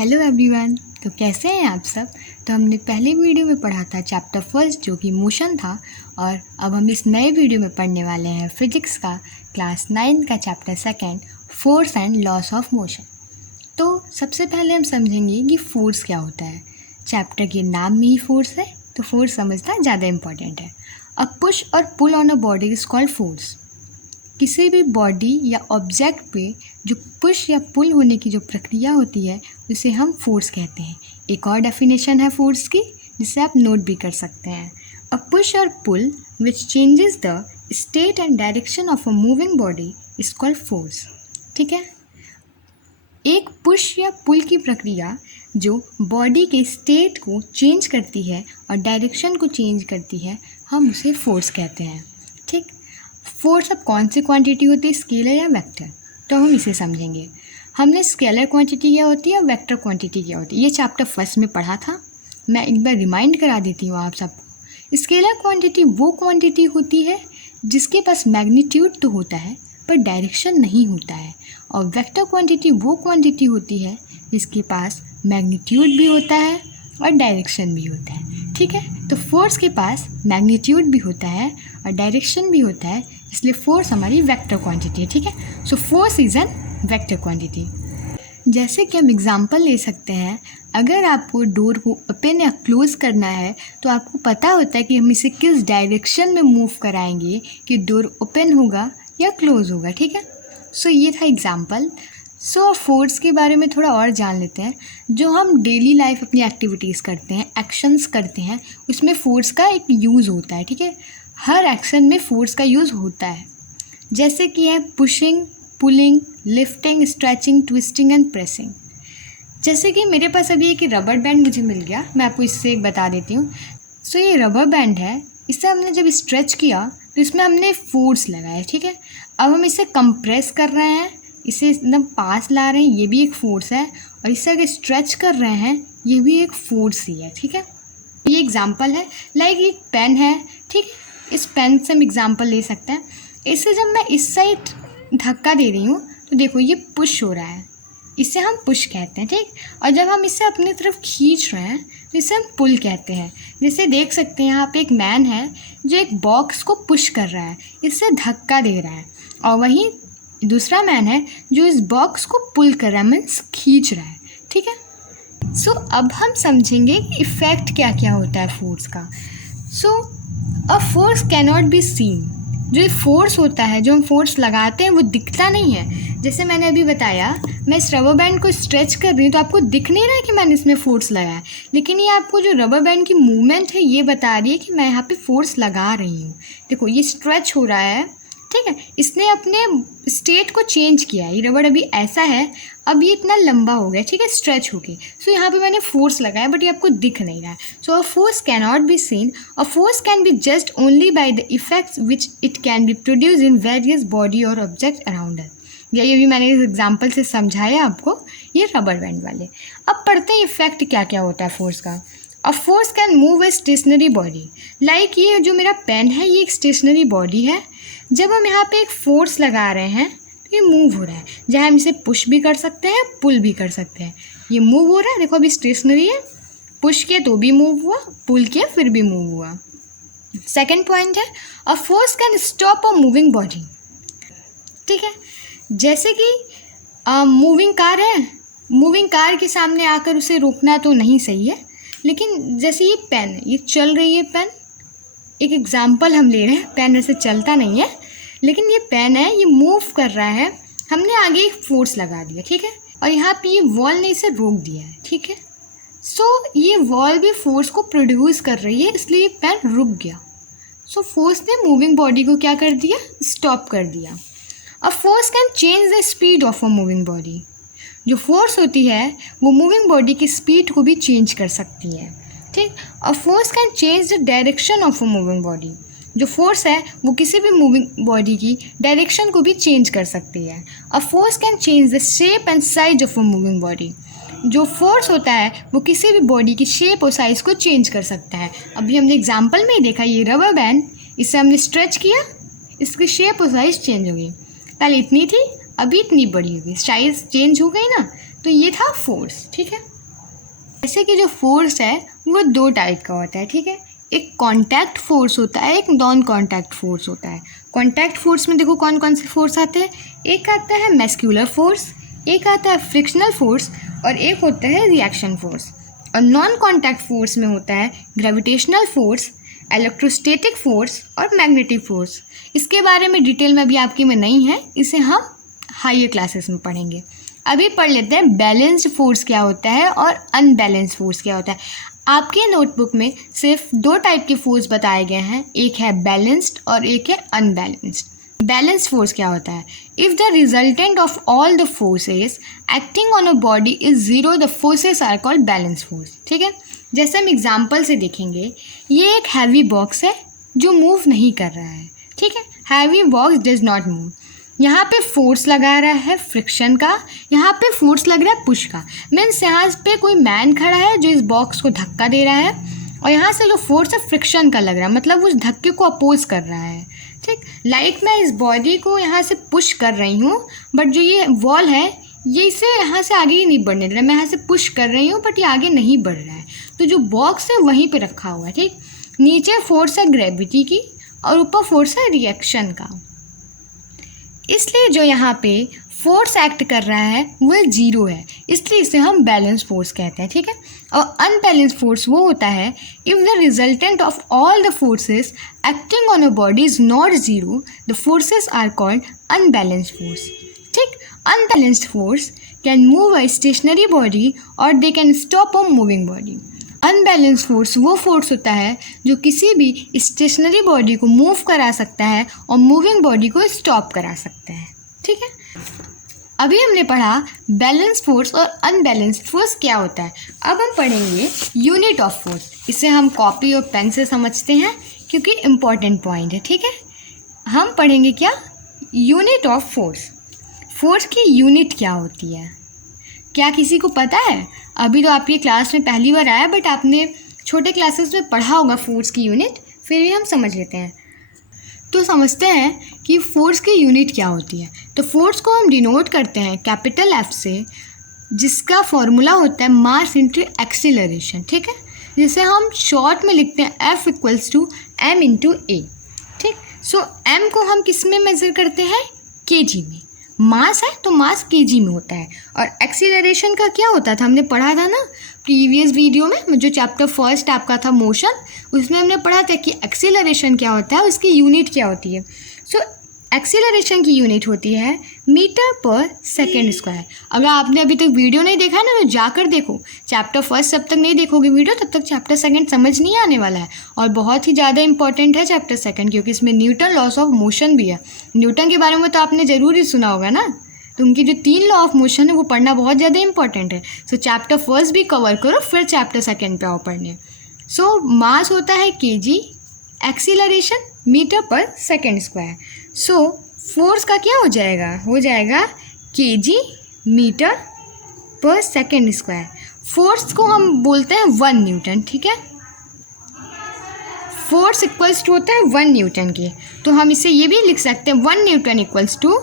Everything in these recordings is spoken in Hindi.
Hello everyone. तो कैसे हैं आप सब। तो हमने पहले वीडियो में पढ़ा था चैप्टर फर्स्ट जो कि मोशन था, और अब हम इस नए वीडियो में पढ़ने वाले हैं फिजिक्स का क्लास 9 का chapter second, force and loss of motion. तो सबसे पहले हम समझेंगे कि फोर्स क्या होता है। चैप्टर के नाम में ही फोर्स है, तो फोर्स समझना ज़्यादा इम्पॉर्टेंट है। अ पुश और pull on a body is called force. किसी भी बॉडी या ऑब्जेक्ट पे जो पुश या पुल होने की जो प्रक्रिया होती है उसे हम फोर्स कहते हैं। एक और डेफिनेशन है फोर्स की जिसे आप नोट भी कर सकते हैं। अ पुश और pull which changes the state and direction of a moving body is called force. ठीक है, एक पुश या पुल की प्रक्रिया जो बॉडी के स्टेट को चेंज करती है और डायरेक्शन को चेंज करती है, हम उसे फोर्स कहते हैं। ठीक, फोर्स अब कौन सी क्वांटिटी होती है, स्केलर या वेक्टर, तो हम इसे समझेंगे। हमने स्केलर क्वांटिटी क्या होती है और वेक्टर क्वांटिटी क्या होती है, ये चैप्टर फर्स्ट में पढ़ा था। मैं एक बार रिमाइंड करा देती हूँ आप सबको। स्केलर क्वांटिटी वो क्वांटिटी होती है जिसके पास मैग्नीट्यूड तो होता है पर डायरेक्शन नहीं होता है, और वेक्टर क्वांटिटी वो क्वांटिटी होती है जिसके पास मैग्नीट्यूड भी होता है और डायरेक्शन भी होता है। ठीक है, तो फोर्स के पास मैग्नीट्यूड भी होता है और डायरेक्शन भी होता है, इसलिए फोर्स हमारी वेक्टर क्वांटिटी है। ठीक है, so force is an vector quantity. जैसे कि हम एग्जांपल ले सकते हैं, अगर आपको डोर को ओपन या क्लोज़ करना है तो आपको पता होता है कि हम इसे किस डायरेक्शन में मूव कराएंगे कि डोर ओपन होगा या क्लोज़ होगा। ठीक है, सो ये था एग्जांपल। सो फोर्स के बारे में थोड़ा और जान लेते हैं। जो हम डेली लाइफ अपनी एक्टिविटीज़ करते हैं, एक्शंस करते हैं, उसमें फ़ोर्स का एक यूज़ होता है। ठीक है, हर एक्शन में फ़ोर्स का यूज़ होता है, जैसे कि है pushing, pulling, lifting, stretching, twisting and pressing. जैसे कि मेरे पास अभी एक रबर बैंड मुझे मिल गया, मैं आपको इससे एक बता देती हूँ। सो ये रबर बैंड है, इसे हमने जब स्ट्रेच किया तो इसमें हमने फोर्स लगाया। ठीक है, अब हम इसे कंप्रेस कर रहे हैं, इसे एकदम पास ला रहे हैं, ये भी एक फोर्स है, और इसे अगर स्ट्रेच कर रहे हैं ये भी एक फोर्स ही है। ठीक है, ये एग्जांपल है, लाइक एक पेन है। ठीक है, इस पेन से हम एग्जांपल ले सकते हैं। इसे जब मैं इस साइड धक्का दे रही हूँ तो देखो ये पुश हो रहा है, इसे हम पुश कहते हैं। ठीक, और जब हम इसे अपनी तरफ खींच रहे हैं तो इसे हम पुल कहते हैं। जैसे देख सकते हैं यहाँ पे एक मैन है जो एक बॉक्स को पुश कर रहा है, इससे धक्का दे रहा है, और वहीं दूसरा मैन है जो इस बॉक्स को पुल कर रहा है, मीन्स खींच रहा है। ठीक है, सो अब हम समझेंगे कि इफ़ेक्ट क्या क्या होता है फोर्स का। So a force can not be seen. जो फोर्स होता है, जो हम फोर्स लगाते हैं, वो दिखता नहीं है। जैसे मैंने अभी बताया, मैं इस रबर बैंड को स्ट्रेच कर रही हूँ तो आपको दिख नहीं रहा है कि मैंने इसमें फोर्स लगाया, लेकिन ये आपको जो रबर बैंड की मूवमेंट है ये बता रही है कि मैं यहाँ पे फोर्स लगा रही हूँ। देखो ये स्ट्रेच हो रहा है। ठीक है, इसने अपने स्टेट को चेंज किया है। ये रबड़ अभी ऐसा है, अब ये इतना लंबा हो गया। ठीक है, स्ट्रेच हो गई। सो यहाँ पे मैंने फोर्स लगाया बट ये आपको दिख नहीं रहा है। So a force can not be seen. A force can be just only by the effects which it can be produce in various body और ऑब्जेक्ट अराउंड अस। यही अभी मैंने इस एग्जाम्पल से समझाया आपको, ये रबर बैंड वाले। अब पढ़ते हैं इफेक्ट क्या क्या होता है फोर्स का। अ force can move a stationary body. Like ये जो मेरा पेन है ये एक स्टेशनरी बॉडी है। जब हम यहाँ पे एक फोर्स लगा रहे हैं तो ये मूव हो रहा है, जहाँ हम इसे पुश भी कर सकते हैं, पुल भी कर सकते हैं। ये मूव हो रहा है, देखो अभी स्टेशनरी है, पुश किया तो भी मूव हुआ, पुल किया फिर भी मूव हुआ। सेकेंड पॉइंट है, अ force can stop a moving body. ठीक है, जैसे कि मूविंग कार है, मूविंग कार के सामने आकर उसे रोकना तो नहीं सही है, लेकिन जैसे ये पेन है, ये चल रही है पेन, एक एग्जाम्पल हम ले रहे हैं, पेन ऐसे चलता नहीं है, लेकिन ये पेन है, ये मूव कर रहा है, हमने आगे एक फोर्स लगा दिया। ठीक है, और यहाँ पे ये वॉल ने इसे रोक दिया है। ठीक है, सो ये वॉल भी फोर्स को प्रोड्यूस कर रही है, इसलिए पेन रुक गया। सो फोर्स ने मूविंग बॉडी को क्या कर दिया, स्टॉप कर दिया। अ force can change the speed of a moving body. जो फोर्स होती है वो मूविंग बॉडी की स्पीड को भी चेंज कर सकती है। ठीक, अ force can change the direction of a moving body. जो फोर्स है वो किसी भी मूविंग बॉडी की डायरेक्शन को भी चेंज कर सकती है। अ force can change the shape and size of a moving body. जो फोर्स होता है वो किसी भी बॉडी की शेप और साइज़ को चेंज कर सकता है। अभी हमने एग्जांपल में ही देखा, ये रबर बैंड, इसे हमने स्ट्रेच किया, इसकी शेप और साइज़ चेंज हो गई। पहले इतनी थी, अभी इतनी बड़ी हो गई, साइज़ चेंज हो गई ना, तो ये था फोर्स, ठीक है। जैसे कि जो फोर्स है वो दो टाइप का होता है, ठीक है। एक कॉन्टैक्ट फोर्स होता है, एक नॉन कॉन्टैक्ट फोर्स होता है। कॉन्टैक्ट फोर्स में देखो कौन कौन से फोर्स आते हैं। एक आता है मस्कुलर फोर्स, एक आता है फ्रिक्शनल फोर्स और एक होता है रिएक्शन फोर्स। और नॉन कॉन्टैक्ट फोर्स में होता है ग्रेविटेशनल फोर्स, इलेक्ट्रोस्टैटिक फोर्स और मैग्नेटिक फोर्स। इसके बारे में डिटेल में अभी आपकी में नहीं है, इसे हम हायर क्लासेस में पढ़ेंगे। अभी पढ़ लेते हैं बैलेंस्ड फोर्स क्या होता है और अनबैलेंस्ड फोर्स क्या होता है। आपके नोटबुक में सिर्फ दो टाइप के फोर्स बताए गए हैं, एक है बैलेंस्ड और एक है अनबैलेंस्ड। बैलेंस्ड फोर्स क्या होता है? If the resultant of all the forces acting on a body is zero, the forces are called balanced force, ठीक है। जैसे हम एग्जाम्पल से देखेंगे, ये एक हैवी बॉक्स है जो मूव नहीं कर रहा है, ठीक है। Heavy box does not move. यहाँ पे फोर्स लगा रहा है फ्रिक्शन का, यहाँ पे फोर्स लग रहा है पुश का। मीन्स यहाँ पे कोई मैन खड़ा है जो इस बॉक्स को धक्का दे रहा है और यहाँ से जो फोर्स है फ्रिक्शन का लग रहा है, मतलब उस धक्के को अपोज कर रहा है, ठीक। लाइक मैं इस बॉडी को यहाँ से पुश कर रही हूँ, बट जो ये वॉल है ये इसे यहाँ से आगे ही नहीं बढ़ने दे रहा है। मैं यहाँ से पुश कर रही हूँ बट ये आगे नहीं बढ़ रहा है, तो जो बॉक्स है वहीं पे रखा हुआ है, ठीक। नीचे फोर्स है ग्रेविटी की और ऊपर फोर्स है रिएक्शन का। इसलिए जो यहाँ पे फोर्स एक्ट कर रहा है वो जीरो है, इसलिए इसे हम बैलेंस फोर्स कहते हैं, ठीक है। और अनबैलेंस फोर्स वो होता है if the resultant of all the forces acting on a body is not zero, the forces are called unbalanced force, ठीक। Unbalanced force can move a stationary body और they can stop a moving body. Unbalance force वो फोर्स होता है जो किसी भी स्टेशनरी बॉडी को मूव करा सकता है और मूविंग बॉडी को स्टॉप करा सकता है, ठीक है। अभी हमने पढ़ा बैलेंस फोर्स और अनबैलेंस्ड फोर्स क्या होता है। अब हम पढ़ेंगे यूनिट ऑफ फोर्स। इसे हम कॉपी और पेन से समझते हैं क्योंकि इम्पॉर्टेंट पॉइंट है, ठीक है। हम पढ़ेंगे क्या? Unit of force. फोर्स की यूनिट क्या होती है, क्या किसी को पता है? अभी तो आपकी क्लास में पहली बार आया, बट आपने छोटे क्लासेस में पढ़ा होगा फोर्स की यूनिट, फिर भी हम समझ लेते हैं। तो समझते हैं कि फोर्स की यूनिट क्या होती है। तो फोर्स को हम डिनोट करते हैं कैपिटल एफ से, जिसका फॉर्मूला होता है मास इंटू एक्सीलरेशन, ठीक है। जिसे हम शॉर्ट में लिखते हैं F equals to M into A, ठीक। सो एम को हम किस में मेज़र करते हैं? केजी में। मास है तो मास केजी में होता है। और एक्सीलरेशन का क्या होता था, हमने पढ़ा था ना प्रीवियस वीडियो में, जो चैप्टर फर्स्ट आपका था मोशन, उसमें हमने पढ़ा था कि एक्सीलरेशन क्या होता है, उसकी यूनिट क्या होती है। सो एक्सीलरेशन की यूनिट होती है मीटर पर सेकेंड स्क्वायर। अगर आपने अभी तक वीडियो नहीं देखा है ना, तो जाकर देखो। चैप्टर फर्स्ट जब तक नहीं देखोगे वीडियो, तब तक चैप्टर सेकंड समझ नहीं आने वाला है। और बहुत ही ज़्यादा इंपॉर्टेंट है चैप्टर सेकंड, क्योंकि इसमें न्यूटन लॉस ऑफ मोशन भी है। न्यूटन के बारे में तो आपने ज़रूर ही सुना होगा ना, तो उनकी जो 3 लॉ ऑफ मोशन है वो पढ़ना बहुत ज़्यादा इंपॉर्टेंट है। सो चैप्टर फर्स्ट भी कवर करो, फिर चैप्टर सेकेंड पे आओ पढ़ने। सो मास होता है KG, acceleration metre per second square. So force का क्या हो जाएगा KG metre per second square. Force को हम बोलते हैं 1 न्यूटन, ठीक है। फोर्स इक्वल्स टू होता है 1 न्यूटन के, तो हम इसे ये भी लिख सकते हैं 1 newton equals to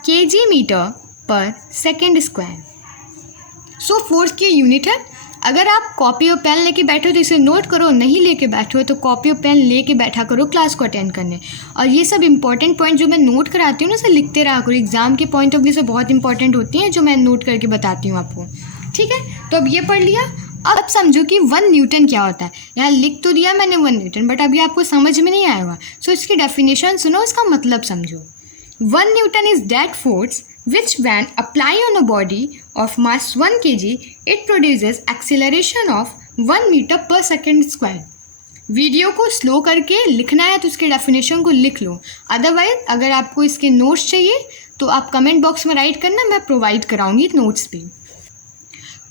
KG metre per second square. So force की यूनिट है। अगर आप कॉपी और पेन लेके बैठे हो तो इसे नोट करो, नहीं लेके बैठे हो तो कॉपी और पेन लेके बैठा करो क्लास को अटेंड करने। और ये सब इंपॉर्टेंट पॉइंट जो मैं नोट कराती हूँ ना, इसे लिखते रहा करो। एग्जाम के पॉइंट ऑफ व्यू से बहुत इंपॉर्टेंट होती हैं जो मैं नोट करके बताती हूँ आपको, ठीक है। तो अब ये पढ़ लिया। अब समझो कि 1 न्यूटन क्या होता है। यहाँ लिख तो दिया मैंने 1 न्यूटन, बट अभी आपको समझ में नहीं आया होगा। सो इसकी डेफिनेशन सुनो, इसका मतलब समझो। 1 Newton is that force which when applied on a body of mass 1 kg it produces acceleration of 1 meter per second square। Video को स्लो करके लिखना है तो उसके डेफिनेशन को लिख लो। अदरवाइज अगर आपको इसके नोट्स चाहिए तो आप कमेंट बॉक्स में राइट करना, मैं प्रोवाइड कराऊंगी नोट्स भी।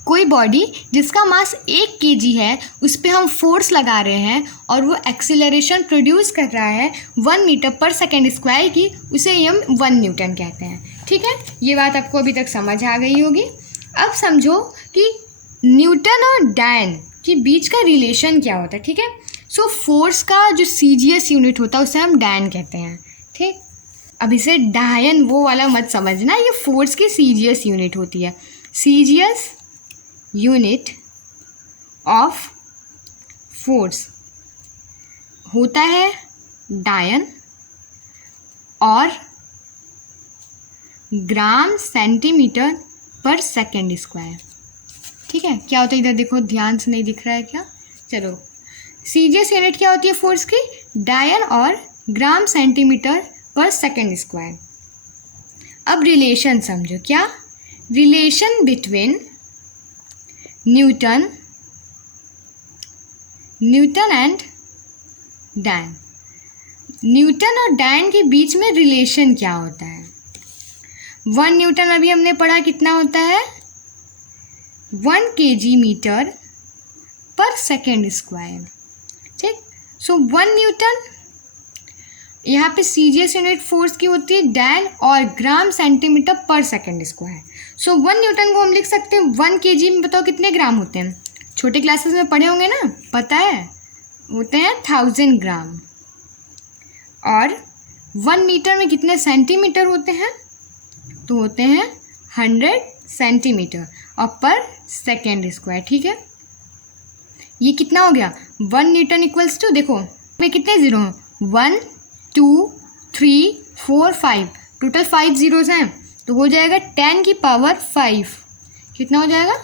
कोई बॉडी जिसका मास 1 kg है, उस पर हम फोर्स लगा रहे हैं और वो एक्सीलरेशन प्रोड्यूस कर रहा है 1 मीटर पर सेकेंड स्क्वायर की, उसे हम 1 न्यूटन कहते हैं, ठीक है। ये बात आपको अभी तक समझ आ गई होगी। अब समझो कि न्यूटन और डायन के बीच का रिलेशन क्या होता है, ठीक है। सो फोर्स का जो सीजीएस यूनिट होता है उसे हम डायन कहते हैं, ठीक। अब इसे डायन वो वाला मत समझना, ये फोर्स की सीजीएस यूनिट होती है। सीजीएस यूनिट ऑफ फोर्स होता है डायन और ग्राम सेंटीमीटर पर सेकेंड स्क्वायर। ठीक है, क्या होता है इधर देखो, ध्यान से नहीं दिख रहा है क्या? चलो, सीजीएस यूनिट क्या होती है फोर्स की? डायन और ग्राम सेंटीमीटर पर सेकेंड स्क्वायर। अब रिलेशन समझो, क्या रिलेशन बिटवीन न्यूटन एंड डायन। न्यूटन और डायन के बीच में रिलेशन क्या होता है? 1 न्यूटन अभी हमने पढ़ा कितना होता है? 1 kg metre per second square. ठीक, सो 1 न्यूटन, यहाँ पे सीजीएस यूनिट फोर्स की होती है डायन और ग्राम सेंटीमीटर पर सेकेंड स्क्वायर। सो 1 न्यूटन को हम लिख सकते हैं 1 kg में। बताओ कितने ग्राम होते हैं? छोटे क्लासेस में पढ़े होंगे ना, पता है, होते हैं 1000 ग्राम। और 1 मीटर में कितने सेंटीमीटर होते हैं? तो होते हैं 100 सेंटीमीटर और पर सेकेंड स्क्वायर। ठीक है, ये कितना हो गया? 1 न्यूटन इक्वल्स टू, देखो में कितने जीरो हैं? 1 2 3 4 5, टोटल 5 जीरोज हैं, तो हो जाएगा 10 की पावर 5। कितना हो जाएगा?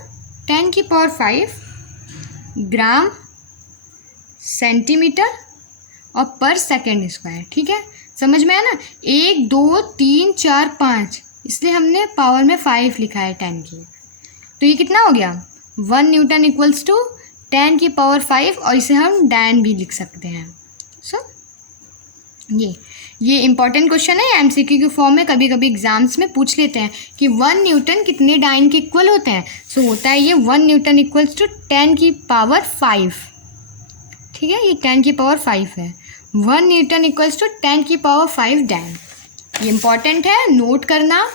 10 की पावर 5 ग्राम सेंटीमीटर और पर सेकेंड स्क्वायर। ठीक है, समझ में आया ना? 1 2 3 4 5, इसलिए हमने पावर में 5 लिखा है 10 की। तो ये कितना हो गया? 1 न्यूटन इक्वल्स टू 10 की पावर 5, और इसे हम डायन भी लिख सकते हैं। सो ये इंपॉर्टेंट क्वेश्चन है, एमसीक्यू के फॉर्म में कभी कभी एग्जाम्स में पूछ लेते हैं कि 1 न्यूटन कितने डायन के इक्वल होते हैं। सो होता है ये 1 न्यूटन इक्वल्स टू 10 की पावर 5। ठीक है, ये 10 की पावर 5 है। 1 न्यूटन इक्वल्स टू 10 की पावर 5 डायन। ये इंपॉर्टेंट है, नोट करना,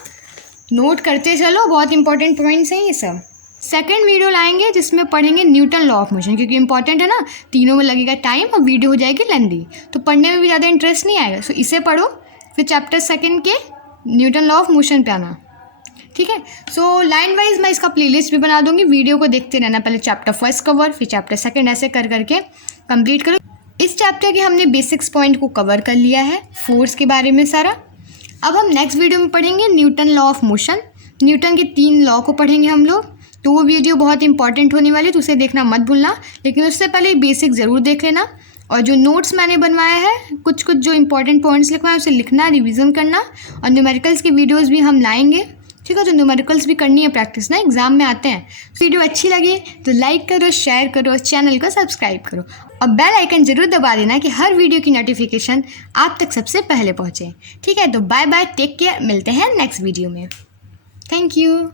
नोट करते चलो, बहुत इंपॉर्टेंट पॉइंट्स हैं ये सब। सेकंड वीडियो लाएंगे जिसमें पढ़ेंगे न्यूटन लॉ ऑफ मोशन, क्योंकि इंपॉर्टेंट है ना, तीनों में लगेगा टाइम और वीडियो हो जाएगी लेंदी, तो पढ़ने में भी ज़्यादा इंटरेस्ट नहीं आएगा। सो इसे पढ़ो, फिर चैप्टर सेकंड के न्यूटन लॉ ऑफ मोशन पे आना। ठीक है, सो लाइन वाइज मैं इसका प्लेलिस्ट भी बना दूंगी, वीडियो को देखते रहना। पहले चैप्टर फर्स्ट कवर, फिर चैप्टर सेकंड, ऐसे कर करके कंप्लीट करो। इस चैप्टर के हमने बेसिक्स पॉइंट को कवर कर लिया है, फोर्स के बारे में सारा। अब हम नेक्स्ट वीडियो में पढ़ेंगे Newton law of motion. Newton के 3 लॉ को पढ़ेंगे हम लोग, तो वो वीडियो बहुत इंपॉर्टेंट होने वाली है, तो उसे देखना मत भूलना। लेकिन उससे पहले बेसिक ज़रूर देख लेना, और जो नोट्स मैंने बनवाया है, कुछ कुछ जो इंपॉर्टेंट पॉइंट्स लिखवाए उसे लिखना, रिवीजन करना। और न्यूमेरिकल्स की वीडियोस भी हम लाएंगे। ठीक है, तो न्यूमेरिकल्स भी करनी है प्रैक्टिस ना, एग्जाम में आते हैं। वीडियो अच्छी लगी तो लाइक करो, शेयर करो, चैनल को सब्सक्राइब करो, और बेल आइकन जरूर दबा देना कि हर वीडियो की नोटिफिकेशन आप तक सबसे पहले पहुँचे। ठीक है, तो बाय बाय, टेक केयर, मिलते हैं नेक्स्ट वीडियो में। Thank you.